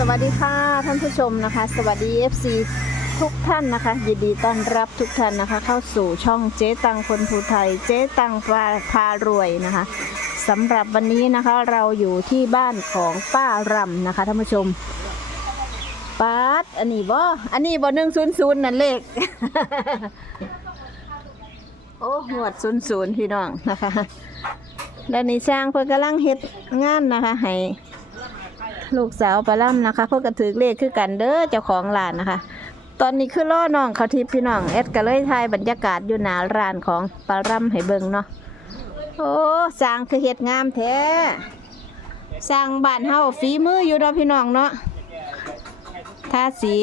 สวัสดีค่ะท่านผู้ชมนะคะ สวัสดี FC ทุกท่านนะคะยินดีต้อนรับทุกท่านนะคะ เข้าสู่ช่องเจ๊ตังคนภูไทย เจ๊ตังพาพารวยนะคะสำหรับวันนี้นะคะเราอยู่ที่บ้านของป้ารำนะคะท่านผู้ชมป้าดอันนี้บ่อันนี้บ่หนึ่งศูนย์ศูนย์นั่นเลข โอ้หวดศูนย์ศูนย์พี่น้องนะคะแล้วนี่ช่างเพิ่นกำลังเฮ็ดงานนะคะให้ ลูกสาวปลาล่ำนะคะเพื่อกระถือเลขคือกันเด้อเจ้าของร้านนะคะ ตอนนี้คือล่อน้องเขาทิพย์พี่น้องเอ็ดก็เลยถ่ายบรรยากาศอยู่หนาร้านของปลาล่ำให้เบิ่งเนาะโอ้สร้างคือเฮ็ดงามแท้สร้างบ้านเฮาฝีมืออยู่เนาะพี่น้องเนาะทาสี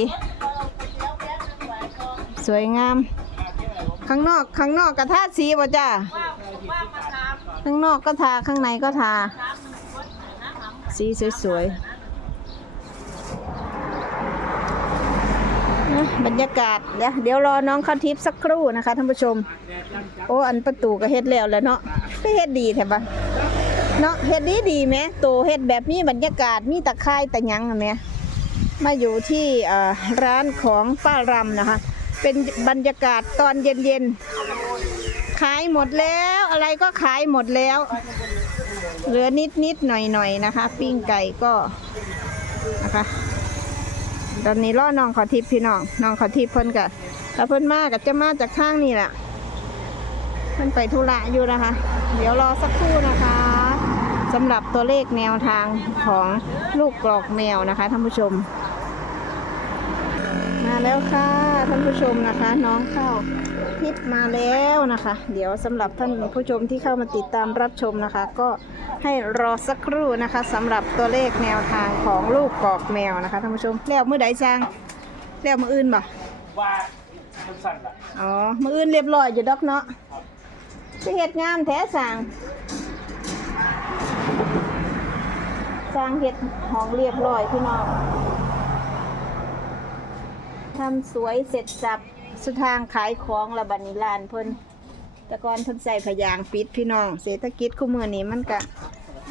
สวยงาม ข้างนอกข้างนอกก็ทาสีบ่จ้าข้างนอกก็ทาข้างในก็ทา สีสวยๆนะ บรรยากาศเดี๋ยวเดี๋ยวรอน้องเข้าทิพย์สักครู่นะคะท่านผู้ชม โอ้อันประตูก็เฮ็ดแล้วแหล้วเนาะก็เฮ็ดดีแท้ปะเนาะเฮ็ดดีดีไหมโตเฮ็ดแบบมีบรรยากาศมีตะไคร่ตะหยังอะแหมมาอยู่ที่เอ่อร้านของป้ารำนะคะ เป็นบรรยากาศตอนเย็นๆขายหมดแล้วอะไรก็ขายหมดแล้ว เหลือนิดๆหน่อยๆนะคะ ปิ้งไก่ก็นะคะ ตอนนี้ล่อน้องขอทิพย์พี่น้องน้องขอทิพย์เพิ่นกะแล้วเพิ่นมากับจะมาจากข้างนี่แหละเพิ่นไปธุระอยู่นะคะ เดี๋ยวรอสักครู่นะคะสำหรับตัวเลขแนวทางของลูกกรอกแมวนะคะท่านผู้ชม มาแล้วค่ะท่านผู้ชมนะคะ น้องเข้าทิปมาแล้วนะคะ เดี๋ยวสำหรับท่านผู้ชมที่เข้ามาติดตามรับชมนะคะ ก็ให้รอสักครู่นะคะสำหรับตัวเลขแนวทางของลูกกอกแมวนะคะท่านผู้ชมแล้วมือใดจังแล้วมืออื่นบ่ว่ามันสั่นละอ๋อมืออื่นเรียบร้อยอยู่ดอกเนาะจะเฮ็ดงามแท้สร้างสร้างเฮ็ดห้องเรียบร้อยพี่น้อง ทำสวยเสร็จสับสุดทางขายของระบัดนิลานเพิ่นต่ก่อนเพิ่นใส่พยางปิดพี่น้อง เศรษฐกิจคู่มือนี้มันก็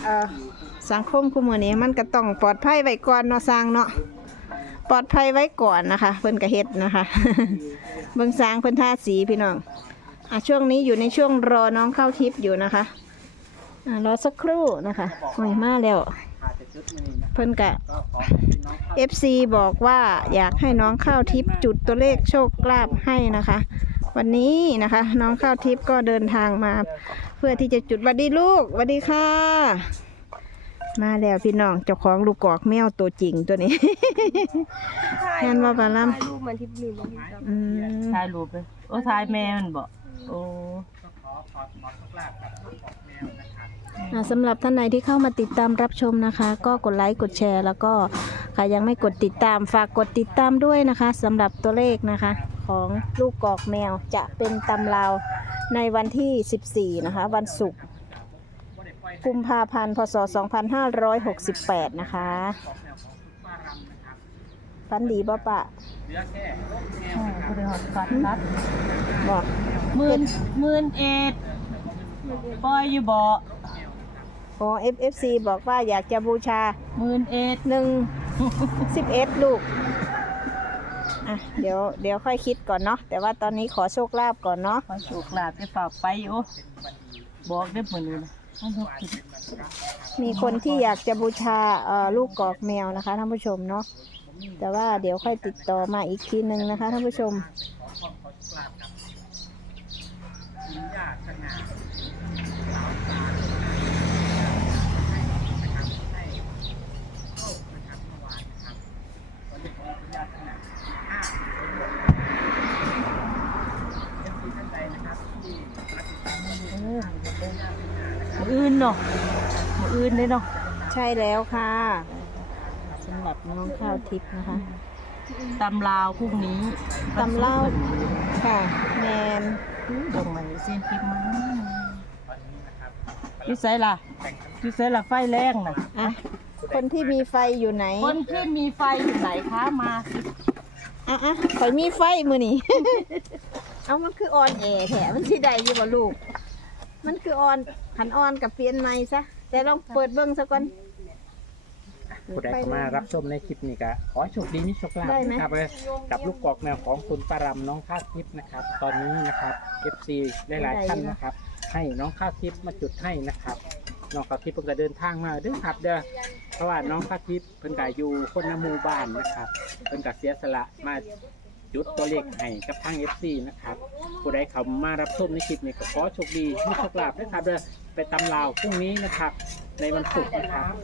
เอ่อสังคมคู่มือนี้มันก็ต้องปลอดภัยไว้ก่อนเนาะสร้างเนาะปลอดภัยไว้ก่อนนะคะ เพิ่นก็เฮ็ดนะคะเบิ่งสร้างเพิ่นทาสีพี่น้องอะช่วงนี้อยู่ในช่วงรอน้องเข้าทิพย์อยู่นะคะอะรอสักครู่นะคะโอ้ยมาแล้ว จจะชุดมือนะเพิ่นกะ ก็ขอขอบคุณน้องเข้า FC บอกว่าอยากให้น้องข้าวทิพย์จุดตัวเลขโชคลาภให้นะคะ วันนี้นะคะ น้องข้าวทิพย์ก็เดินทางมา เพื่อที่จะจุดหวัดดีลูกหวัดดีค่ะ มาแล้วพี่น้องเจ้าของลูกกอกแมวตัวจริงตัวนี้งานว่าปลาล่ถ่ายรูปมันที่หนึ่งมันที่สองำอืม ถ่ายรูปเลยโอ้ถ่ายแม่มันบอกโอ้ ก็ขอขอขอโชคลาภกับลูกของแมวนะครับอ่า สำหรับท่านใดที่เข้ามาติดตามรับชมนะคะ ก็กดไลค์กดแชร์ แล้วก็ใครยังไม่กดติดตามฝากกดติดตามด้วยนะคะสำหรับตัวเลขนะคะ ของลูกกอกแมวจะเป็นตำราวในวันที่ 14 นะคะ วันศุกร์กุมภาพันธ์พศ 2568 นะคะของแมวของคุณป้ารำนะครับฟันดีบ่ปะเหลือแค่แมวโอ้ก็ได้หอดฟัดนัดบอกหมื่นหมื่นเอ็ดปล่อยอยู่บ่ อ๋อ FFC บอกว่าอยากจะบูชาหมื่นเอ็ดหนึ่งสิบเอ็ดลูก อะ เดี๋ยวเดี๋ยวค่อยคิดก่อนเนาะ แต่ว่าตอนนี้ขอโชคลาภก่อนเนาะ ขอโชคลาภไปฝากไปโอ้บอกได้เหมือนนี้นะเอาลูกคิดมีคนที่อยากจะบูชาเอ่อลูกกอกแมวนะคะท่านผู้ชมเนาะ แต่ว่าเดี๋ยวค่อยติดต่อมาอีกทีหนึ่งนะคะท่านผู้ชมขอขอโชคลาภกับคุณย่าสง่าสาวตานะครับให้โชคนะครับเมื่อวานนะครับวันนี้ของคุณย่าสง่าห้าคนด้วยเอฟซีท่านใดนะครับที่รับติดตามข้อมูล เออมืออื่นเนาะมืออื่ นเลยเนาะใช่แล้วค่ะสำหรับน้องข้าวทิพย์นะคะตำลาวพรุ่งนี้ตำเล่าค่ะแมนดอกไม้เส้นปิดมาอยู่ไสล่ะอยู่ไสล่ะไฟแรงน่ะอะคนที่มีไฟอยู่ไหน คนที่มีไฟอยู่ไหนคะมาสิอะอะข่อยมีไฟมือนี่ เอามันคือออนแอร์แถมมันที่ใดอยู่บ่ลูก มันคือออนขันออนกับเปลี่ยนไม้ซะแต่ลองเปิดเบิ้งซะก่อน ผู้ใดเข้ามารับชมในคลิปนี้ก็ขอให้โชคดีมีโชคลาภได้ไหม นะครับเออกับลูกกอกแมวของคุณปารำน้องข้าวทิพย์นะครับ ตอนนี้นะครับ FC หลายๆท่านนะครับ ให้น้องข้าวทิพย์มาจุดให้นะครับน้องข้าวทิพย์เพิ่งจะเดินทางมาเด้อครับเด้อเพราะว่าน้องข้าวทิพย์เพิ่นก็อยู่คนละหมู่บ้านนะครับ เพิ่นก็เสียสละมา จุดตัวเลขให้กับทาง FC นะครับผู้ใดเข้ามารับชมในคลิปนี้ก็ขอโชคดีมีโชคลาภด้วยครับเด้อไปตำลาวพรุ่งนี้นะครับ ในวันศุกร์นะครับ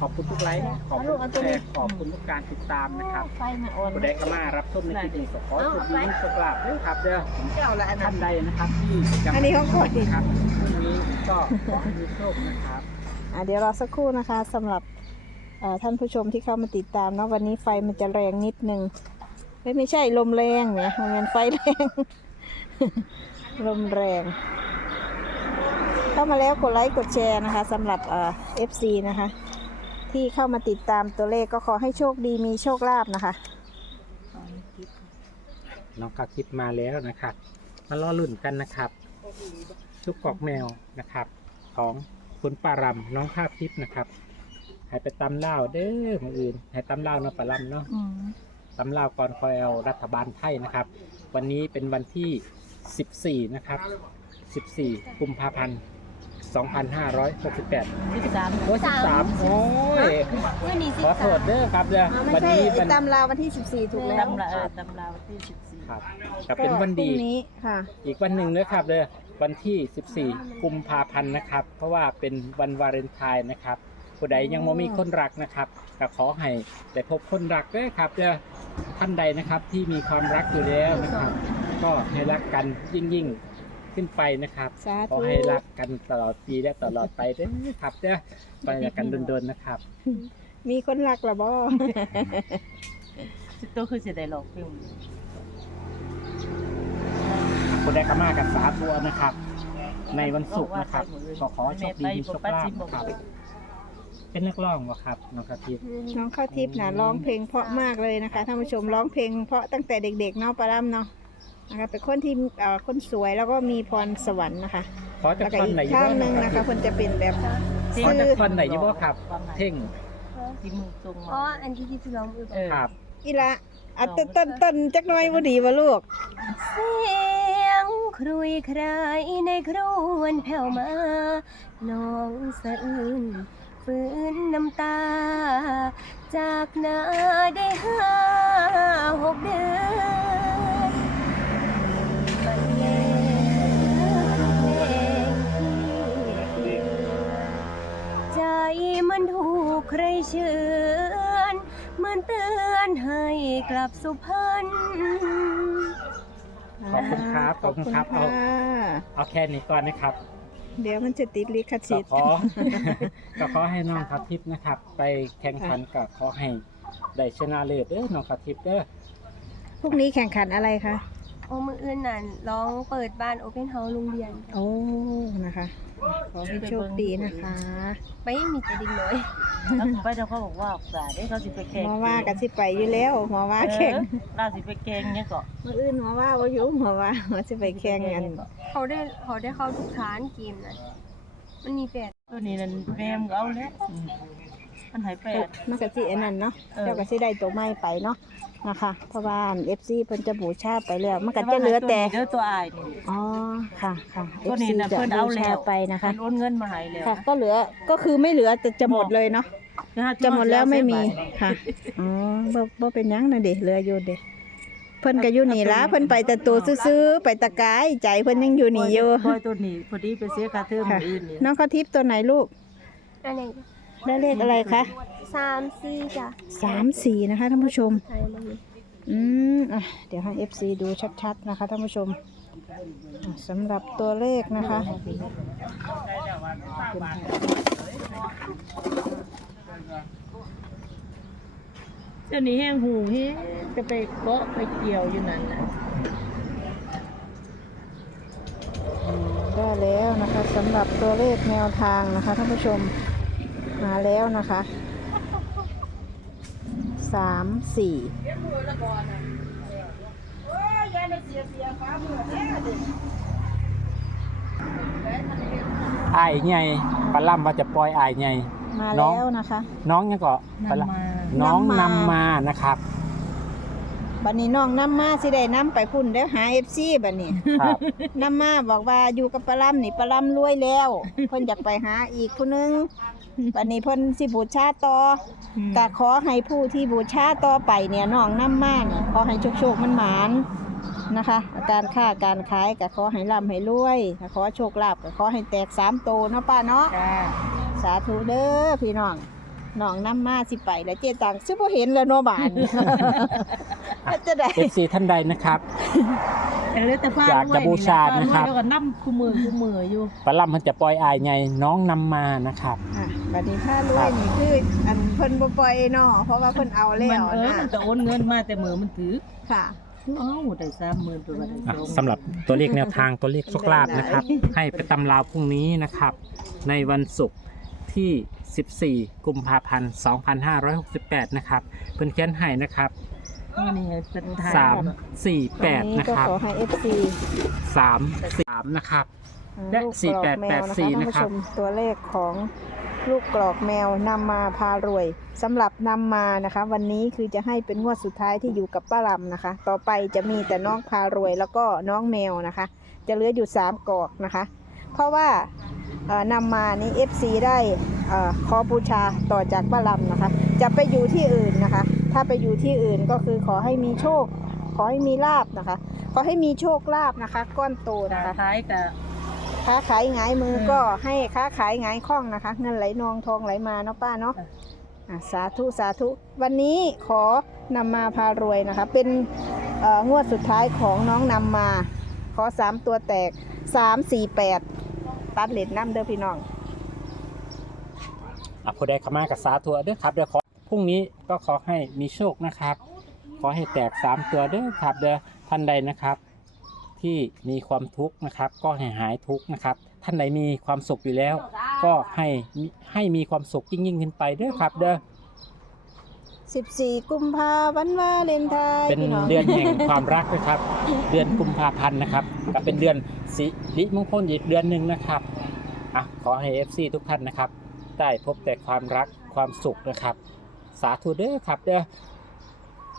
ขอบคุณทุกไลค์ขอบคุณทุกแชร์ขอบคุณทุกการติดตามนะครับไฟมาอ่อนผู้ใดเข้ามารับชมในคลิปนี้ก็ขอโชคดีมีโชคลาภด้วยครับเด้อเจ้าละอันนั้ท่านนใดนะครับที่ยังอันนี้ของข้อยครับพรุ่งนี้ก็ขอให้มีโชคนะครับอะเดี๋ยวรอสักครู่นะคะสำหรับเอ่อ ท่านผู้ชมที่เข้ามาติดตามเนาะวันนี้ไฟมันจะแรงนิดนึงเฮ้ยไม่ใช่ลมแรงเนี่ยมันไฟแรง ลมแรง เข้ามาแล้วกดไลค์กดแชร์นะคะสำหรับเอฟซีนะคะ ที่เข้ามาติดตามตัวเลขก็ขอให้โชคดีมีโชคลาภนะคะน้องกาคิดมาแล้วนะครับมาล่อลุ่นกันนะครับลูกกอกแมวนะครับ ของคุณปารำน้องข้าวทิพย์นะครับ ให้ไปตำเล่าวเด้อมืออื่น ให้ตำเล่าวเนาะปารำเนาะอืมตำเล่าวก่อนคอยเอารัฐบาลไทยนะครับ วันนี้เป็นวันที่ 14 นะครับ 14 กุมภาพันธ์ 2568ที่สามโอ้ย13โอ้ยวันนี้สิขอโทษเด้อครับเด้อไม่วันใช่นี้ไอ้วันตำราววันที่ 14 ถูกแล้วตำราเออตำราวันที่สิบสี่ครับก็เป็นวันดี พรุ่งนี้ค่ะ อีกวันหนึ่งนะครับเด้อวันที่ 14 กุมภาพันธ์นะครับ เพราะว่าเป็นวันวาเลนไทน์นะครับ ผู้ใดยังไม่มีคนรักนะครับก็ขอให้ได้พบคนรักเด้อครับเด้อท่านใดนะครับที่มีความรักอยู่แล้วนะครับ ก็ให้รักกันยิ่งยิ่งๆขึ้นไปนะครับ สาขอธุให้รักกันตลอดปีและตลอดไปเด้อครับเด้อไปกันดนๆนะครับ มีคนรักเหรอบ่สิตัวคือเสียดายหลอกเพิ่มผู้ใดเข้ามากันสาธุนะครับ ในวันศุกร์นะครับก็ขอโชคดีมีโชคลาภนะครับ เป็นนักร้องวะครับน้องกะทิน้องข้าวทิพย์นะร้องเพลงเพราะมากเลยนะคะท่านผู้ชมร้องเพลงเพราะตั้งแต่เด็ก ๆ เนาะปลาล่ำเนาะนะคะเป็นคนที่เอ่อคนสวยแล้วก็มีพรสวรรค์นะคะขอจะแล้วก็ฟันอีกไหนอยู่ข้างบ้างหนึ่งคนะรัคะบคนจะเป็นแบบขอจะฟันไหนอยู่บ้างครับเท่งที่มือตรงอ๋ออันที่ที่ร้องมือเออครับ อีละอัตต้นต้นจักหน้อยบ่ดีวะลูก เสียงครุยครายในครวนแผ่วมา น้องสะอื้น ฝืนน้ำตา จากนาได้ห้าหกเดือนบรรเลงเพลงที่เดือนใจมันถูกใครเชือนเหมือนเตือนให้กลับสุพรรณขอบคุณครับ ขอบคุณครับขอบเอาค่ะเอาแค่นี้ก่อนนะครับ เดี๋ยวมันจะติดลิขก็สิทธิ์ขอ ก็ขอให้น้องครับทิพย์นะครับ ไปแข่งขันกับขอให้ได้ชนะเลิศเด้อน้องครับทิพย์เด้อพรุ่งนี้แข่งขันอะไรคะโอ้มืออื่นนั่นร้องเปิดบ้านโอเพนเฮาส์โรงเรียนจ้ะโอ้นะคะ ขอให้โชคดีนะคะไปมีแต่เด็กน้อยแล้วผมไปเจ้าเขาบอกว่าสาได้เขาสิไปแข่งหมอว่ากันสิไปอยู่แล้วหมอว่าแข่งเออเราสิไปแข่งเนี่ยก็เมื่ออื่นหมอว่าว่าอยู่หมอว่าหมอสิไปแข่งกันเขาได้เขาได้เข้าทุกฐานเกมนะมันมีแปดตัวนี้นั่นแม่มก็เอาแล้วอื มมันหายแปด มันก็สิอันนั้นเนาะเออ เจ้าก็สิได้ตัวใหม่ไปเนาะนะคะ เพราะว่า FC เพิ่นจะบูชาไปแล้ว มันก็จะเหลือแต่เด้อตัวอายนี่ อ๋อค่ะค่ะ ตัว FC นี้น่ะจะเพิ่นเอาบูแล้ชาวไปนะคะ เพิ่นโอนเงินมาให้แล้วค่ะ ก็เหลือก็คือไม่เหลือจะจะหมดเลยเนาะจะหมดแล้วไม่มีค่ะ อ๋อบ่บ่เป็นหยังนะเด็เหลืออยู่เด็เพิ่นก็อยู่นี่ละเพิ่นไปแต่ตัวซื้อๆไปตะกายใจเพิ่นยังอยู่นี่อยู่พอยตัวนี้พอดีไปเสียค่าเทอมค่ะอื่นนี่น้องเขาทิพย์ตัวไหนลูก อันไหน ได้เลขอะไรคะสามสี่จ้ะสามสี่นะคะท่านผู้ชม ไทยมันมีอืมอะเดี๋ยวให้ FC ดูชัดๆนะคะท่านผู้ชมอะสำหรับตัวเลขนะคะเจ้านี้แห้งหูเฮ้จะไปเกาะไปเกี่ยวอยู่นั่นน่ะได้แล้วนะคะสำหรับตัวเลขแนวทางนะคะท่านผู้ชม มาแล้วนะคะสามสี่อายใหญ่ปลาล่ำว่าจะปล่อยอายใหญ่มาน้องแล้วนะคะ น้องยังก็ปลาล่ำน้องนำมานะครับ บัดนี้น้องน้ำมาสิได้น้ำไปพุ่นเด้อหา FC บัดนี้ครับน้ำมาบอกว่าอยู่กับปลาล่ำนี่ปลาล่ำรวยแล้ว เพิ่นอยากไปหาอีกผู้หนึงบัดนี้เพิ่นสิบูชาต่ออก็ขอให้ผู้ที่บูชาต่อไปเนี่ยน้องน้ำมานี่ขอให้โชคๆมันหมานนะคะ การค้าการขายก็ขอให้ร่ำให้รวยก็ขอโชคลาภก็ขอให้แตกสามโตเนาะป้าเนาะ จ้าสาธุเด้อพี่น้องน้องน้ำมาสิไปแล้วเจตังซึ่งบ่เห็นแล้วเนาะบาน แล้วจะได้เอฟซีท่านใดนะครับ แต่เหลยแต่ฟ้าอยากจะบูชานะครับ แล้วก็นำคู่มือคู่มืออยู่ปลาล่ำมันจะปล่อยอายใหญ่น้องนำมานะครับ อะบัดนี้ถ้ารวยนี่คืออันเพิ่นบ่ปล่อยเนาะเพราะว่าเพิ่นเอาแล้มันวเออนะมันจะโอนเงินมาแต่มือมันถือค่ะเอ้าได้สามหมื่นตัวได้อะสองสำหรับตัวเลขแนวทางตัวเลขโชคลาภนะครับ ให้ไปตำราวพรุ่งนี้นะครับ ในวันศุกร์ที่ 14 กุมภาพันธ์ 2568 นะครับ เพิ่นเขียนให้นะครับ นี่เป็นทาง3 4วันนี้8นะก็ครับขอให้ FC 3 3นะครับอ่าและลูกกรอกแมวนะคะ4884ท่านนะผู้ครัชบมตัวเลขของลูกกรอกแมวนำมาพารวยสำหรับนำมานะคะ วันนี้คือจะให้เป็นงวดสุดท้ายที่อยู่กับป้าลำนะคะ ต่อไปจะมีแต่น้องพารวยแล้วก็น้องแมวนะคะ จะเหลืออยู่ 3กรอกนะคะ เพราะว่าเอ่อนำมานี้ FC ได้เออขอบูชาต่อจากป้าลำนะคะ จะไปอยู่ที่อื่นนะคะ ถ้าไปอยู่ที่อื่นก็คือขอให้มีโชค ขอให้มีลาบนะคะ ขอให้มีโชคลาบนะคะ ก้อนโตตานะคะท้ายกับค้าขายหงายมืออมก็ให้ค้าขายหงายคล่องนะคะ เงินไหลนองทองไหลมาเนาะป้าเนาะค่ะอะสาธุสาธุ วันนี้ขอนำมาพารวยนะคะ เป็นเอ่องวดสุดท้ายของน้องนำมา ขอสามตัวแตกสามสี่แปดตัดเหรียญน้ำเด้อพี่น้องอะผู้ใดเข้ามากับสาธุเด้อครับเดี๋ยวขอพ รุ่งนี้ก็ขอให้มีโชคนะครับ ขอให้แตก 3 ตัวเด้อครับเด้อท่านใดนะครับ ที่มีความทุกข์นะครับ ก็ให้หายทุกข์นะครับ ท่านใดมีความสุขอยู่แล้ว ก็ให้มีให้มีความสุขยิ่งยิ่งขึ้นไปเด้อครับเด้อ14 กุมภาพันธ์วาเลนไทน์เป็นพี่น้อง เดือนแห่งความรักนะครับ เดือนกุมภาพันธ์นะครับก็เป็นเดือนสิริมงคลอีกเดือนหนึ่งนะครับอะขอให้ FC ทุกท่านนะครับ ได้พบแต่ความรักความสุขนะครับ สาธุเด้อครับเด้อ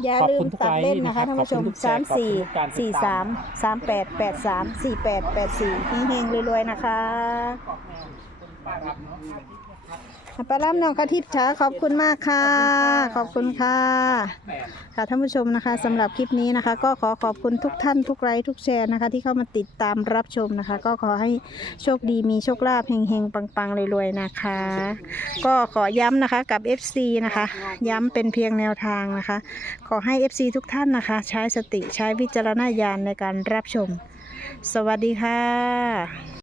อย่าขอบลืคุมณทุกตัดเล่นนะคะไลค์ท่านผู้ชมขอบคุณทุกแชร์สามสี่ขอบคุณทุกการติดสี่ตาสามมสามแปดแปดสามสี่แปดแปดสี่เฮงๆรวยๆนะคะ ปลาล่ำน้องกระทิบช้าขอบคุณมากค่ะ ขอบคุณค่ะ ค่ะท่านผู้ชมนะคะสำหรับคลิปนี้นะคะ ก็ขอขอบคุณทุกท่านทุกไลค์ทุกแชร์นะคะ ที่เข้ามาติดตามรับชมนะคะ ก็ขอให้โชคดีมีโชคลาภเฮงๆ ปังๆรวยๆนะคะ ก็ขอย้ำนะคะกับ FC นะคะ ย้ำเป็นเพียงแนวทางนะคะ ขอให้ FC ทุกท่านนะคะ ใช้สติใช้วิจารณญาณในการรับชม สวัสดีค่ะ